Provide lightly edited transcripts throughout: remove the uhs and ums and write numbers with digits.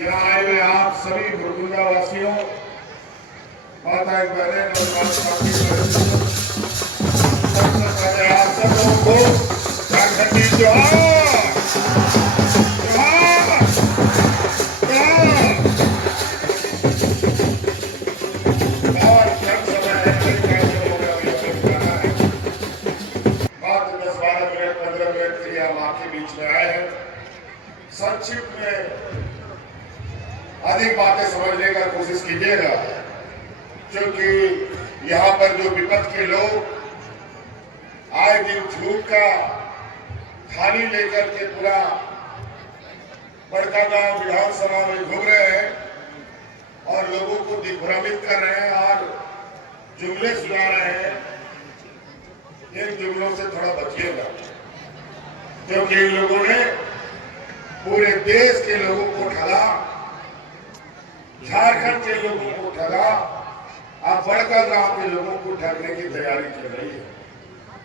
यहाँ आए हुए आप सभी गुरकुंडा वासियों, माता बहनें और सबसे पहले आप सब लोगों को झारखंड की जोहार जोहार जोहार। और कम समय है, कई कार्यक्रमों में अभी जाना है। मात्र 10-12 मिनट 15 मिनट के लिए हम आपके बीच में आए हैं। संक्षिप्त में अधिक बातें समझने का कोशिश कीजिएगा, क्योंकि यहाँ पर जो विपक्ष के लोग आए दिन झूठ का थाली लेकर के पूरा बड़कागांव विधानसभा में घूम रहे हैं और लोगों को दिग्भ्रमित कर रहे हैं और जुमले सुना रहे हैं। इन जुमलों से थोड़ा बचिएगा, क्योंकि इन लोगों ने पूरे देश के लोगों को ठगा, झारखंड के लोगों को ठगा, अब बड़कागांव के लोगों को ठगने की तैयारी चल रही है।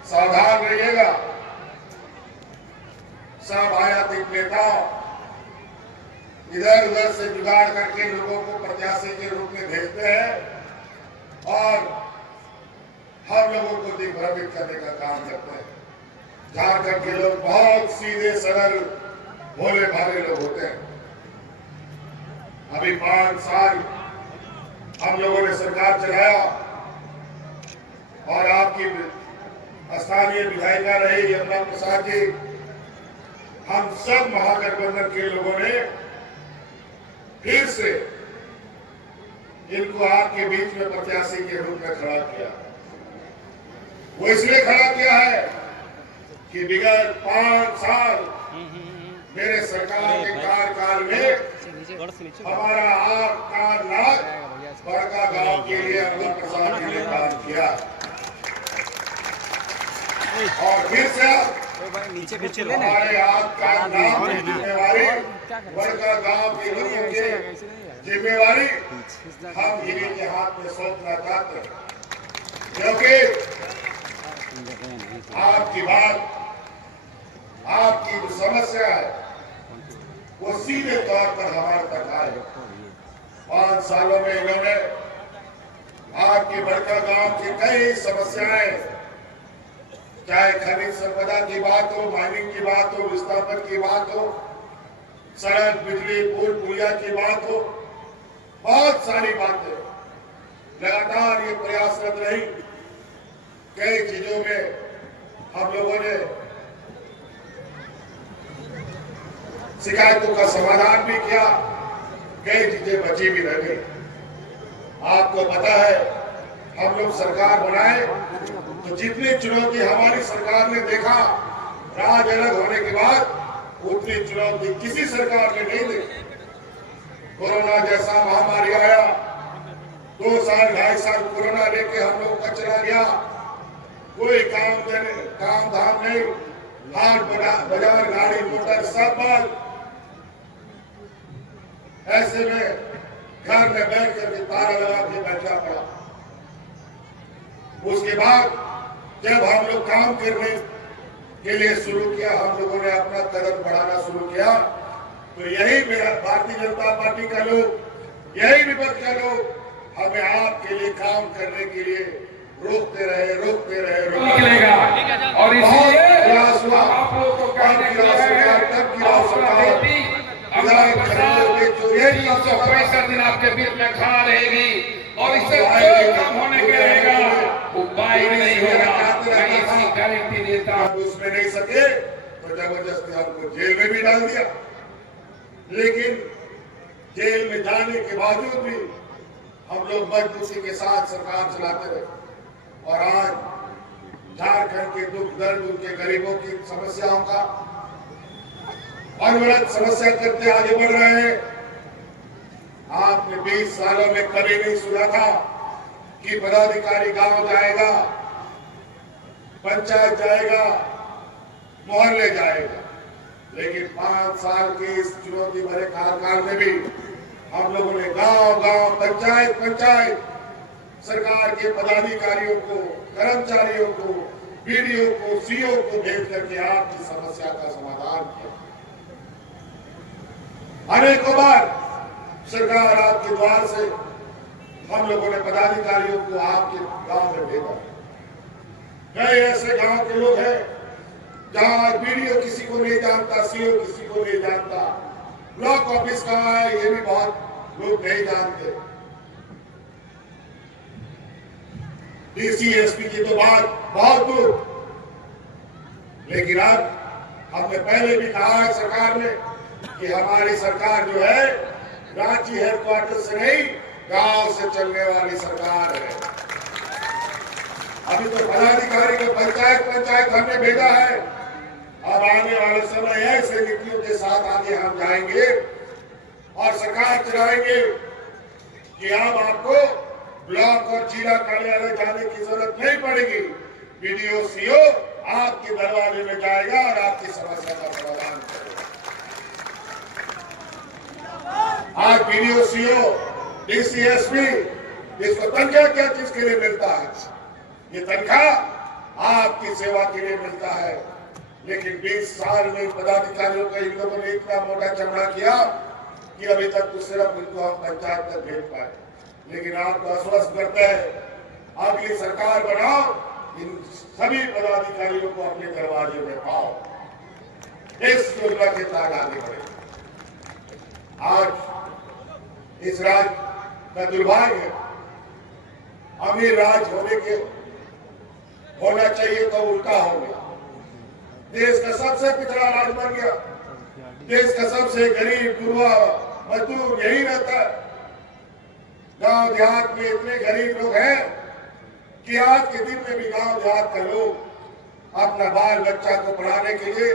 सावधान रहिएगा। सब आयातित नेता इधर उधर से जुगाड़ करके लोगों को प्रत्याशी के रूप में भेजते हैं और हम लोगों को दिग्भ्रमित करने का काम करते हैं। झारखंड के लोग बहुत सीधे सरल भोले भाले लोग होते हैं। अभी 5 साल हम लोगों ने सरकार चलाया और आपकी स्थानीय विधायिका रही यमुना प्रसाद जी, हम सब महागठबंधन के लोगों ने फिर से इनको आपके बीच में प्रत्याशी के रूप में खड़ा किया। वो इसलिए खड़ा किया है कि विगत 5 साल मेरे सरकार के कार्यकाल में हमारा आपका नाथ बड़कागांव के लिए यमुना प्रसाद जी ने काम किया और फिर से हमारे आपका नाम जिम्मेवारी बड़कागांव के लोगों की जिम्मेवारी हम इन्हीं के हाथ में सौंपना चाहते हैं, क्योंकि आपकी बात, आपकी जो समस्या है वो सीधे तौर पर हमारे तक आए। 5 सालों में इन्होंने आपकी बड़कागांव की कई समस्याएं, चाहे खनिज संपदा की बात हो, माइनिंग की बात हो, विस्थापन की बात हो, सड़क बिजली पुल पुलिया की बात हो, बहुत सारी बातें लगातार ये प्रयासरत रही। कई चीजों में हम लोगों ने शिकायतों का समाधान भी किया, कई चीजें बची भी रह गई। आपको पता है, हम लोग सरकार बनाए तो जितनी चुनौती हमारी सरकार ने देखा राज अलग होने के बाद, उतनी चुनौती किसी सरकार ने नहीं देखी। कोरोना जैसा महामारी आया, 2 साल 2.5 साल कोरोना लेके हम लोग का चला गया, कोई काम धाम नहीं, हाट बाजार गाड़ी मोटर सब बंद। ऐसे में घर में बैठ करके ताला लगा के बैठा पड़ा। उसके बाद जब हम लोग काम करने के लिए शुरू किया, हम लोगों ने अपना कदम बढ़ाना शुरू किया, तो यही मेरा भारतीय जनता पार्टी का लोग, यही विपक्ष का लोग हमें आपके लिए काम करने के लिए रोकते रहे निकलेगा। और इसलिए प्रयास हुआ, आप लोगों को कहने के लिए 365 दिन आपके बीच में खड़ा रहेगी और इससे कोई काम होने के रहेगा उपाय नहीं होगा। मैं इसी गारंटी देता हूं। उसमें नहीं सके तो जबरदस्ती हमको जेल में भी डाल दिया, लेकिन जेल में जाने के बावजूद भी हम लोग मजबूती के साथ सरकार चलाते रहे और आज झारखंड के दुख दर्द, उनके गरीबों की समस्याओं का अनवरत समस्या करते आगे बढ़ रहे हैं। आपने 20 सालों में कभी नहीं सुना था कि पदाधिकारी गांव जाएगा, पंचायत जाएगा, मोहल्ले जाएगा, लेकिन 5 साल के इस चुनौती भरे कार्यकाल में भी हम लोगों ने गांव-गांव, पंचायत सरकार के पदाधिकारियों को, कर्मचारियों को, बीडीओ को, सीओ को भेज करके आपकी समस्या का समाधान किया। अनेकों बार सरकार आपके द्वार से हम लोगों ने पदाधिकारियों को आपके गांव में भेजा। कई ऐसे गांव के लोग हैं जहां बीडीओ किसी को नहीं जानता, सीओ किसी को नहीं जानता, ब्लॉक ऑफिस कहाँ है ये भी बहुत लोग नहीं जानते। डीसी एसपी की तो बात बहुत दूर, लेकिन अब हमने पहले भी कहा है सरकार ने कि हमारी सरकार जो है रांची हेडक्वार्टर से नहीं गांव से चलने वाली सरकार है। अभी तो पदाधिकारी को पंचायत हमने भेजा है। अब आने वाले समय ऐसे नीतियों के साथ आगे हम जाएंगे और सरकार चलाएंगे कि अब आपको ब्लॉक और जिला कार्यालय जाने की जरूरत नहीं पड़ेगी। बीडीओ सीओ आपके दरवाजे में जाएगा और आपकी समस्या का समाधान करेगा। आज बीडीओ सीओ डीसी एसपी इसको तनख्वाह क्या चीज के लिए मिलता है? ये तनख्वाह आपकी सेवा के लिए मिलता है। लेकिन 20 साल में पदाधिकारियों का इन लोगों ने इतना मोटा चमड़ा किया कि अभी तक तो सिर्फ इनको हम पंचायत तक भेज पाए। लेकिन आपको आश्वस्त करते हैं अगली सरकार बनाओ, इन सभी पदाधिकारियों को अपने दरवाजे में पाओ, इस योजना के तहत आगे बढ़े। आज इस राज्य का दुर्भाग्य है, अमीर राज्य होना चाहिए तो उल्टा हो गया। देश का सबसे पिछड़ा राज्य बन गया। देश का सबसे गरीब गुरुआ मजदूर यही रहता है। गांव देहात में इतने गरीब लोग हैं कि आज के दिन में भी गांव देहात का लोग अपना बाल बच्चा को पढ़ाने के लिए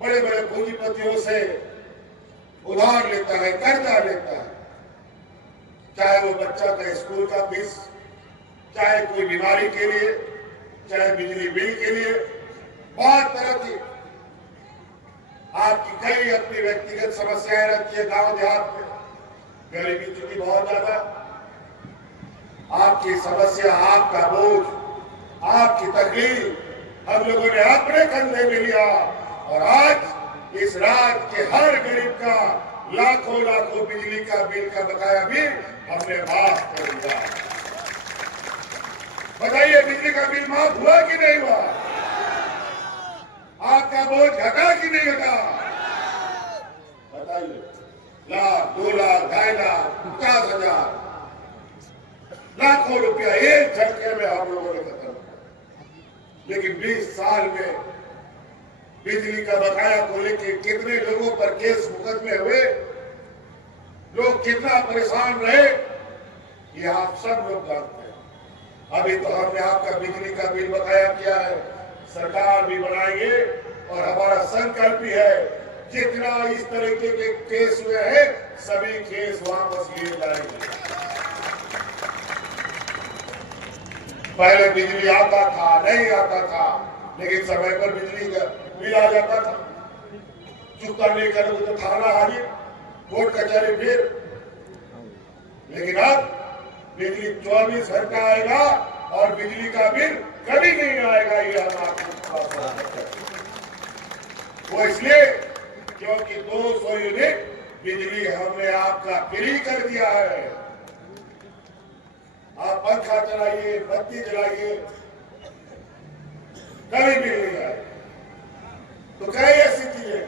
बड़े बड़े पूंजीपतियों से उधार लेता है, कर्जा लेता है। चाहे वो बच्चा का स्कूल का फीस, चाहे कोई बीमारी के लिए, चाहे बिजली बिल के लिए, बहुत तरह की आपकी कई अपनी व्यक्तिगत समस्याएं रहती है। गांव देहात में गरीबी चूंकि बहुत ज्यादा, आपकी समस्या, आपका बोझ, आपकी तकलीफ हम लोगों ने अपने कंधे में लिया और आज इस राज्य के हर गरीब का लाखों लाखों बिजली का बिल का बकाया भी हमने माफ कर दिया। बताइए बिजली का बिल माफ हुआ कि नहीं हुआ? आपका बोझ घटा कि नहीं घटा? बताइए। लाख, 2 लाख, 2.5 लाख, 50,000, लाखों रुपया एक झटके में हम लोगों ने खत्म किया। लेकिन 20 साल में बिजली का बकाया को लेकर कितने लोगों पर केस मुकदमे हुए, लोग कितना परेशान रहे, ये आप सब लोग जानते हैं। अभी तो हमने आपका बिजली का बिल बकाया किया है, सरकार भी बनाएंगे और हमारा संकल्प भी है जितना इस तरीके के केस हुए हैं सभी केस वापस लिए जाएंगे। पहले बिजली आता था, नहीं आता था, लेकिन समय पर बिजली का बिल आ जाता था। चुकता नहीं करोगे तो थाना हाजिर, कोर्ट कचहरी फिर। लेकिन अब बिजली 24 घंटा आएगा और बिजली का बिल कभी नहीं आएगा। ये हम आपको वो इसलिए क्योंकि 200 यूनिट बिजली हमने आपका फ्री कर दिया है। आप पंखा चलाइए, बत्ती जलाइए, कभी बिल नहीं आए। तो कई ऐसी चीजें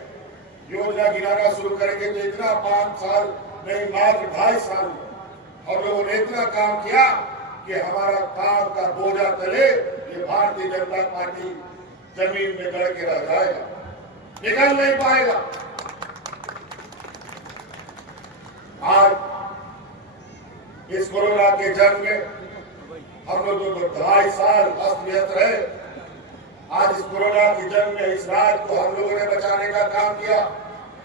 योजना गिनाना शुरू करेंगे तो इतना 5 साल नहीं, मात्र 2.5 साल में हम लोगों ने इतना काम किया कि हमारा काम का बोझा तले ये भारतीय जनता पार्टी जमीन में गड़ के रह जाएगा, निकल नहीं पाएगा। आज इस कोरोना के जंग में हम लोग 2.5 साल अस्त व्यस्त रहे। आज इस कोरोना की जंग में इस राज्य को हम लोगों ने बचाने का काम किया।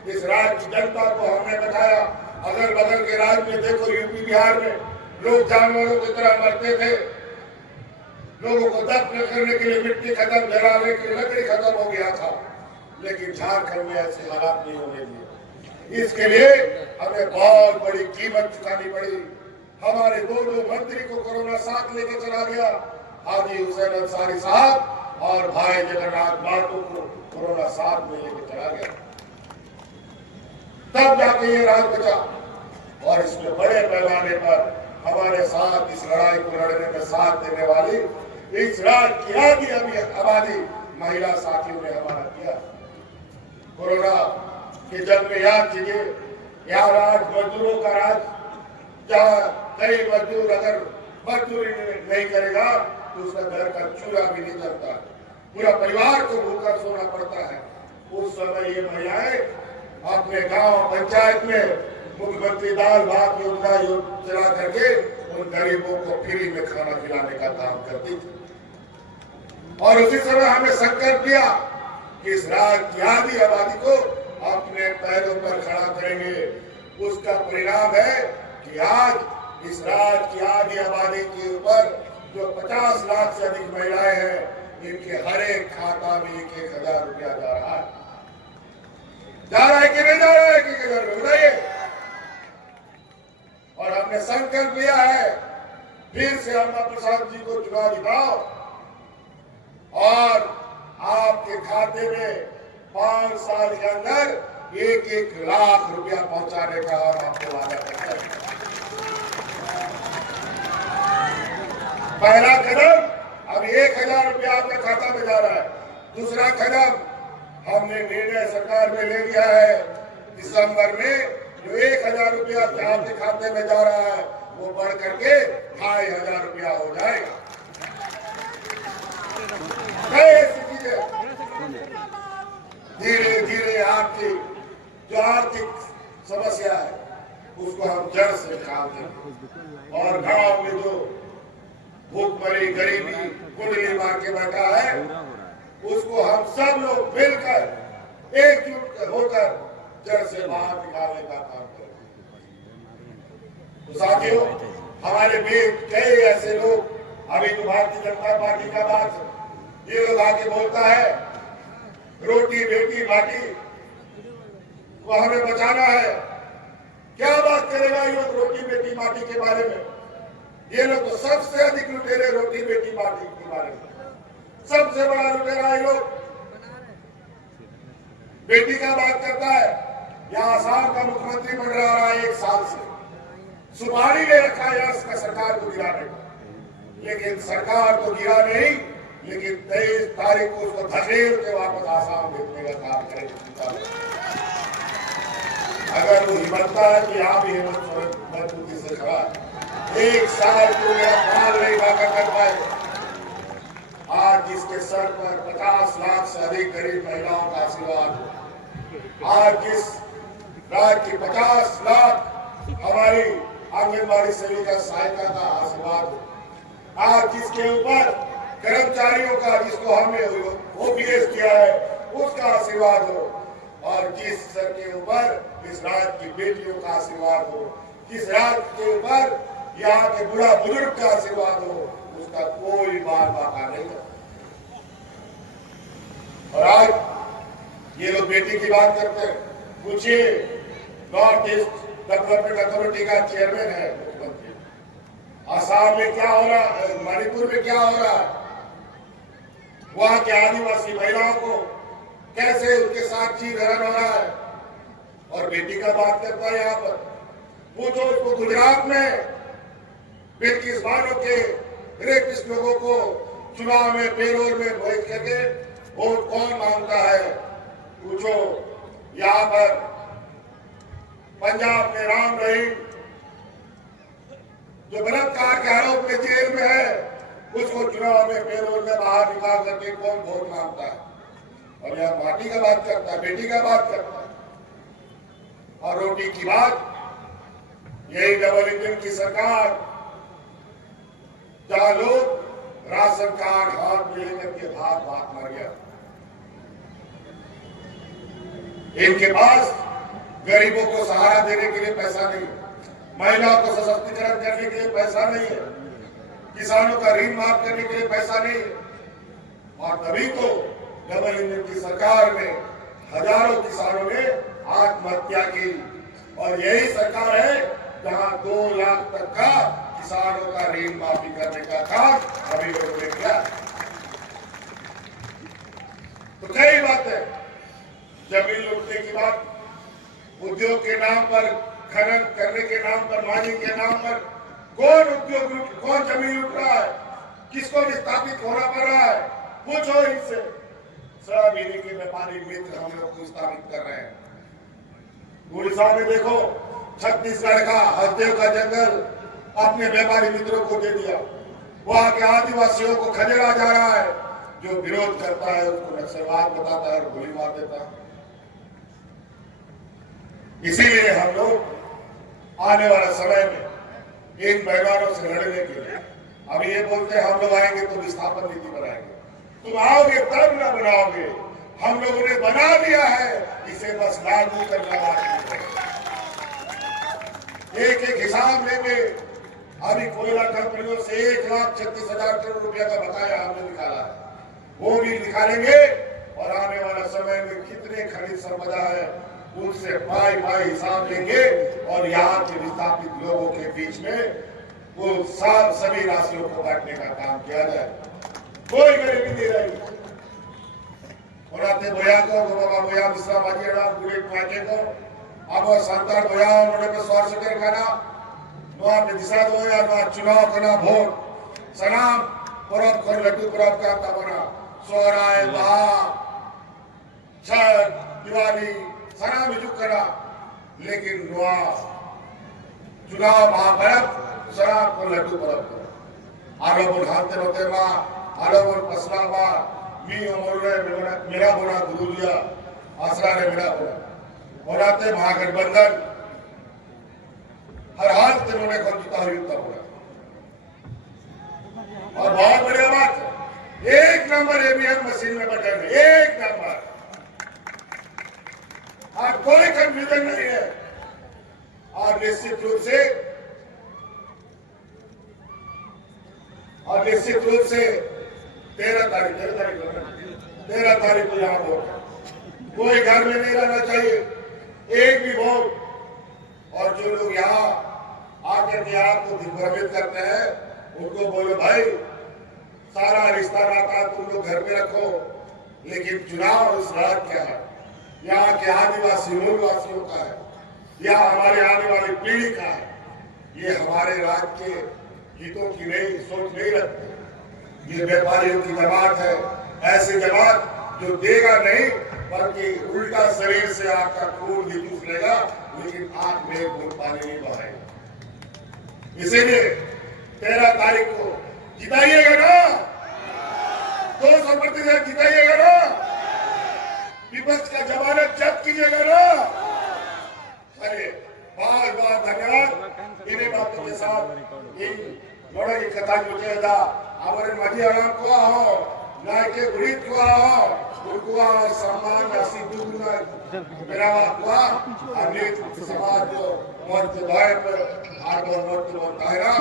इस राज्य की जनता को हमने बचाया। अगल बगल के राज्य में देखो, यूपी बिहार में लोग जानवरों की तरह मरते थे। लोगों को दफन करने के लिए मिट्टी खत्म, जलाने के लिए लकड़ी खत्म हो गया था। लेकिन झारखंड में ऐसे हालात नहीं होने दिए। इसके लिए हमें बहुत बड़ी कीमत चुकानी पड़ी। हमारे 2 मंत्री को कोरोना साथ लेके चला गया, हाजी हुसैन अंसारी साहब और भाई जगन्नाथ महतो को कोरोना साथ में लेके चला गया। तब जाके ये राज्य बचा। और इसमें बड़े पैमाने पर हमारे साथ इस लड़ाई को लड़ने में साथ देने वाली इस राज्य की आधी आबादी महिला साथियों ने हमारा किया। कोरोना के जंग में याद कीजिए, यहाँ राज मजदूरों का राज, जहाँ कई मजदूर अगर मजदूरी नहीं करेगा तो उसका घर का चूल्हा भी नहीं जलता, पूरा परिवार को भूखा सोना पड़ता है। उस समय ये महिलाएं अपने गांव पंचायत में मुख्यमंत्री दाल भात योजना चला करके उन गरीबों को फ्री में खाना खिलाने का काम करती थी। और उसी समय हमने संकल्प लिया कि इस राज्य की आधी आबादी को अपने पैरों पर खड़ा करेंगे। उसका परिणाम है कि आज इस राज्य की आधी आबादी के ऊपर जो 50 लाख से अधिक महिलाएं हैं, इनके हर एक खाता में 1,000 रुपया जा रहा है। जा रहा है कि नहीं जा रहा है? 1,000 रुपये बताइए। और हमने संकल्प लिया है फिर से अम्मा प्रसाद जी को चुनाव जिताओ और आपके खाते में 5 साल के अंदर 1-1 लाख रुपया पहुंचाने का हम आपको वादा करते हैं। पहला कदम अब 1,000 रुपया आपके खाता में जा रहा है। दूसरा कदम हमने निर्णय सरकार में ले लिया है, दिसंबर में जो 1,000 रुपया आपके खाते में जा रहा है वो बढ़ करके 2,500 रुपया हो जाएगा। धीरे धीरे आपकी जो आर्थिक समस्या है उसको हम जड़ से निकालते हैं और गांव में जो भूखमरी गरीबी कुंडली मार के बैठा है उसको हम सब लोग मिलकर एकजुट होकर जड़ से बाहर निकालने का काम करें। तो साथियों, हमारे बीच कई ऐसे लोग, अभी तो भारतीय जनता पार्टी का बात ये लोग आके बोलता है रोटी बेटी बाटी को हमें बचाना है। क्या बात करेगा ये लोग रोटी बेटी बाटी के बारे में? ये लोग तो सबसे अधिक लुटेरे रोटी बेटी बाटी के बारे में, सबसे बड़ा लुटेरा ये लोग। बेटी का बात करता है, यहाँ आसाम का मुख्यमंत्री बन रहा है 1 साल से, सुपारी ले रखा है इसका सरकार को गिराने का, लेकिन सरकार को गिरा नहीं, लेकिन 23 तारीख को उसको धकेल के वापस आसाम भेजने का काम करेगा। अगर वो हिम्मत है कि आप ही मजबूती से खड़ा 1 साल को मेरा माल नहीं वादा कर पाए। आज जिसके सर पर 50 लाख से अधिक गरीब महिलाओं का आशीर्वाद हो, आज जिस राज्य की 50 लाख हमारी आंगनबाड़ी सेविका सहायता का आशीर्वाद हो, आज जिसके ऊपर कर्मचारियों का जिसको हमने ओपीएस किया है उसका आशीर्वाद हो, और जिस सर के ऊपर इस राज्य की बेटियों का आशीर्वाद हो, जिस राज्य के ऊपर यहाँ के बुढ़ा बुजुर्ग का आशीर्वाद हो, उसका कोई बात बाका नहीं है। और आज ये लोग बेटी की बात करते हैं। पूछिए, नॉर्थ ईस्ट डेवलपमेंट अथॉरिटी का चेयरमैन है मुख्यमंत्री, आसाम में क्या हो रहा है, मणिपुर में क्या हो रहा है, वहां के आदिवासी महिलाओं को कैसे उनके साथ चीरहरण हो रहा है, और बेटी का बात करता है यहाँ पर। पूछो उसको गुजरात में बेकिस्तानों के रेपिस्ट लोगों को चुनाव में पेरोल में भेज करके वोट कौन मांगता है? पूछो यहाँ पर पंजाब में राम रहीम जो बलात्कार के आरोप में जेल में है, उसको चुनाव में पेरोल में बाहर निकाल करके कौन वोट मांगता है? और यह माटी का बात करता है, बेटी का बात करता है। और रोटी की बात, यही डबल इंजन की सरकार जहां लोग राशन कार्ड हाथ में लेकर के भाग भाग मर गया। इनके पास गरीबों को सहारा देने के लिए पैसा नहीं, महिलाओं को सशक्तिकरण करने के लिए पैसा नहीं है, किसानों का ऋण माफ करने के लिए पैसा नहीं है। और तभी तो डबल इंजन की सरकार में हजारों किसानों ने आत्महत्या की, और यही सरकार है जहां 2 लाख तक का किसानों का ऋण माफी करने का काम अभी लोगों ने किया। तो कई बातें, जमीन लूटने की बात, उद्योग के नाम पर खनन करने के नाम पर, माइनिंग के नाम पर कौन उद्योग, कौन जमीन लूट रहा है, किसको विस्थापित होना पड़ रहा है, पूछो इनसे। सब इन्हीं के व्यापारी मित्र हम लोग को विस्थापित कर रहे हैं। उड़ीसा में देखो, छत्तीसगढ़ का हसदेव का जंगल अपने व्यापारी मित्रों को दे दिया। वहां के आदिवासियों को खदेड़ा जा रहा है। जो विरोध करता है उसको नक्सलवाद बताता है और गोली मार देता है। इसीलिए हम लोग आने वाले समय में इन बेगारों से लड़ने के लिए अभी ये बोलते हैं हम लोग आएंगे तो विस्थापन नीति बनाएंगे। तुम आओगे तब ना बनाओगे, हम लोगों ने बना दिया है, इसे बस लागू करना बाकी है। एक एक हिसाब लेंगे। अभी कोयला कंपनियों से 1,36,000 करोड़ रुपया का बकाया हमने निकाला है, वो भी निकालेंगे। और आने वाला समय में कितने खनिज संपदा है उनसे पाई हिसाब लेंगे और यहाँ के विस्थापित लोगों के बीच में वो सभी राशियों को बांटने का काम किया जाए। कोई गरीबी नहीं रही। बोया को बाबा बोया मिश्रा माजियाड़ा बुलेट माके को अब संतान बोया उन्होंने पे स्वार से खाना नोआ पे दिशा दो या नोआ चुनाव करना वोट सलाम परब कर लड्डू परब का तबना सोराय बहा छठ दिवाली सलाम हिजू करा। लेकिन नोआ चुनाव महाभरत सलाम को लड्डू परब करो आलोबन हाथ होते माँ आलोबन पसला माँ मी अमोरे मेरा बोना गुरुजिया आसरा ने मेरा बोना बोलाते महागठबंधन हर हाल से उन्होंने खुद जीता हुई उत्तर बोला। और बहुत बढ़िया बात, 1 नंबर ईवीएम मशीन में बटन है, 1 नंबर। और कोई कंफ्यूजन नहीं है। और निश्चित रूप से 13 तारीख को यहाँ वोट, कोई घर में नहीं रहना चाहिए, एक भी वोट। और जो लोग यहाँ आकर के आपको दिग्भ्रमित करते हैं उनको बोलो भाई सारा रिश्ता नाता तुम लोग घर में रखो, लेकिन चुनाव उस रात क्या है, यहाँ के आदिवासी मूलवासियों का है, यह हमारे आने वाली पीढ़ी का है। ये हमारे राज्य के हितों की नहीं सोच नहीं रखते। ये व्यापारियों की जमात है, ऐसी जमात जो देगा नहीं बल्कि उल्टा शरीर से आपका खून भी चूस लेगा, लेकिन आंख में वोट पानी नहीं बहाएगा। इसीलिए 13 तारीख को जिताइएगा ना, 200% जिताइएगा ना, विपक्ष का जमानत जब्त कीजिएगा ना। अरे बहुत बहुत धन्यवाद। इन्हीं बातों के साथ इन लोड़ा की कथा मुझे हमारे मजी आराम को हो नायके गुरीत को हो उनको सम्मान राशि दूंगा मेरा हुआ अनेक समाज को मर्द भाई पर आगे बढ़ता है ना।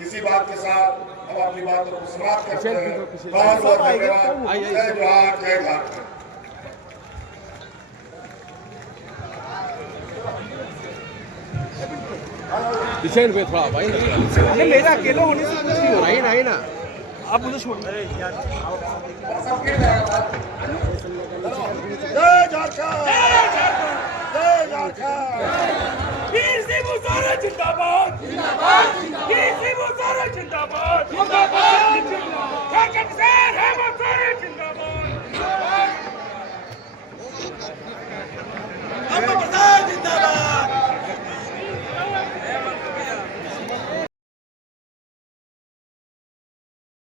इसी बात के साथ हम अपनी बातों को समाप्त करते हैं। बहुत बहुत धन्यवाद। जय जोहार, जय झारखंड। पीछे पे थोड़ा भाई अरे मेरा अकेला होने से कुछ नहीं होगा। नहीं ना आप मुझे छोड़िए। जय झारखंड, जय झारखंड। वीर सिंह मुजारा जिंदाबाद, जिंदाबाद, वीर सिंह मुजारा जिंदाबाद, जिंदाबाद, झारखंड से है मुजारा जिंदाबाद, जिंदाबाद,